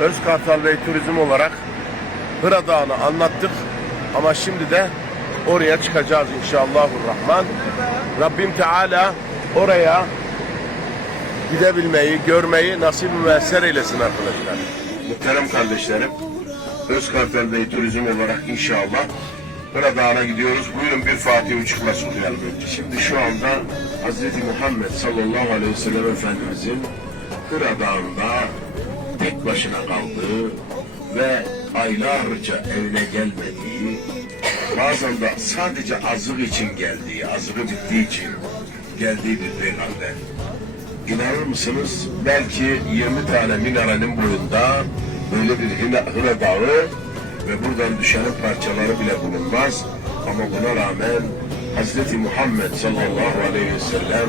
Özkartal Bey Turizm olarak Hıra Dağı'nı anlattık. Ama şimdi de oraya çıkacağız inşallahurrahman. Rabbim Teala oraya gidebilmeyi, görmeyi nasip müesser eylesin arkadaşlar. Muhterem kardeşlerim, Özkartal Bey Turizm olarak inşallah Hıra Dağı'na gidiyoruz. Buyurun bir Fatih Uçuk'la önce. Şimdi şu anda Hz. Muhammed sallallahu aleyhi ve sellem Efendimizin Hıra Dağı'nda tek başına kaldığı ve aylarca evine gelmediği, bazen de sadece azık için geldiği, azığı bittiği için geldiği bir peygamber. İnanır mısınız? Belki 20 tane minarenin boyunda böyle bir hına dağı ve buradan düşenin parçaları bile bulunmaz. Ama buna rağmen Hz. Muhammed sallallahu aleyhi ve sellem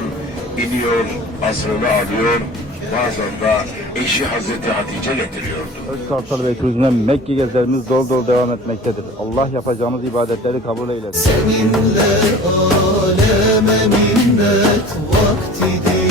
iniyor, asrını alıyor, bazen de eşi Hazreti Hatice getiriyordu. Özkartal ve Turizm'den Mekke gezilerimiz dolu dolu devam etmektedir. Allah yapacağımız ibadetleri kabul eylesin. Seninle aleme minnet vaktidir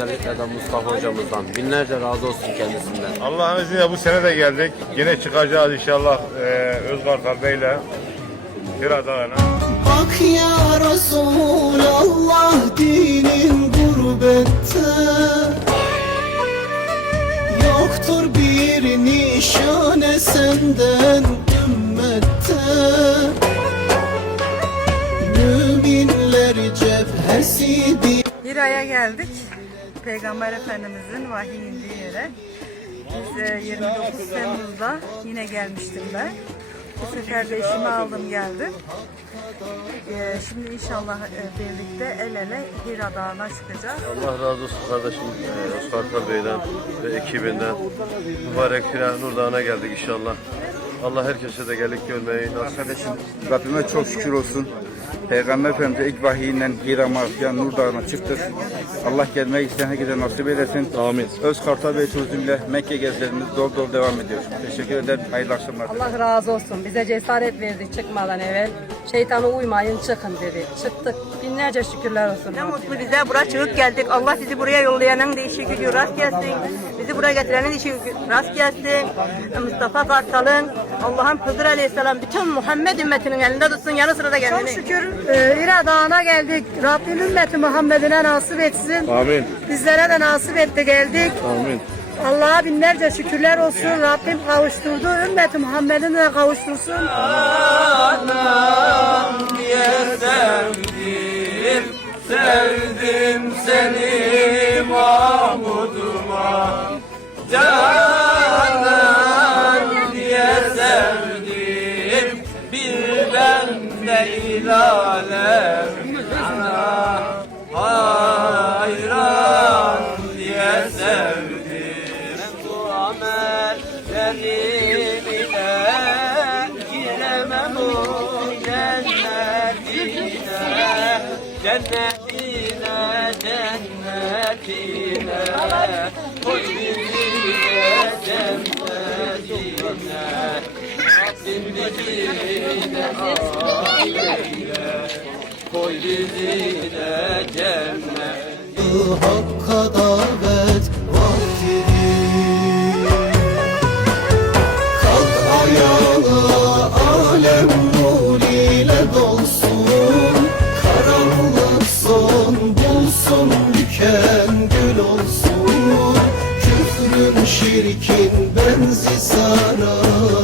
özellikle de Mustafa hocamızdan binlerce razı olsun kendisinden. Allah'ın izniyle bu sene de geldik. Yine çıkacağız inşallah e, Özkartal Bey'le Hira Dağı'na. Bak ya Resulallah dinin gurbette Yoktur bir nişane senden ümmette Müminler cephesidir Hira'ya geldik. Peygamber Efendimizin vahiy indiği yere. Biz e, 29 Temmuz'da yine gelmiştim ben. Bu sefer de eşimi aldım geldim. E, Şimdi inşallah e, birlikte el ele Hira Dağı'na çıkacağız. Allah razı olsun kardeşim e, Özkartal Bey'den ve ekibinden. Mübarek Hira Nur Dağı'na geldik inşallah. Allah herkese de gelip görmeyi nasip Kardeşim Rabbime çok şükür olsun. Peygamber Efendimiz'e ilk vahiyinden Hira Marfiya Nur Dağı'na çıktık. Allah gelmek isteyen herkese nasip eylesin. Amin. Özkartal Bey Turizm'le Mekke gezilerimiz dolu dolu devam ediyor. Teşekkür ederim. Hayırlı akşamlar. Allah razı olsun. Bize cesaret verdi çıkmadan evvel. Şeytana uymayın çıkın dedi. Çıktık. Binlerce şükürler olsun. Ne mutlu bize buraya çıkıp geldik. Allah bizi buraya yollayanın da işi gücü rast gelsin. Bizi buraya getirenin işi rast gelsin. Mustafa Kartal'ın Allah'ın Hızır Aleyhisselam bütün Muhammed ümmetinin elinde tutsun yanı sırada kendini. Çok şükür e, İra Dağı'na geldik. Rabbim ümmeti Muhammed'ine nasip etsin. Amin. Bizlere de nasip etti geldik. Amin. Allah'a binlerce şükürler olsun. Rabbim kavuşturdu. Ümmeti Muhammed'ine de kavuştursun. Sevdim seni Mahmud'uma Canan bende ilalem Sana hayran diye sevdim. Bu amellerim ile Giremem o cennetine. Cennetine, cennetine. Koy bizi cennetine De aile Koy bizi de cennet Hakka davet vaktidir Kalk ayağa alem ile dolsun Karanlık son bulsun diken gül olsun Küfrün şirkin benzi sarar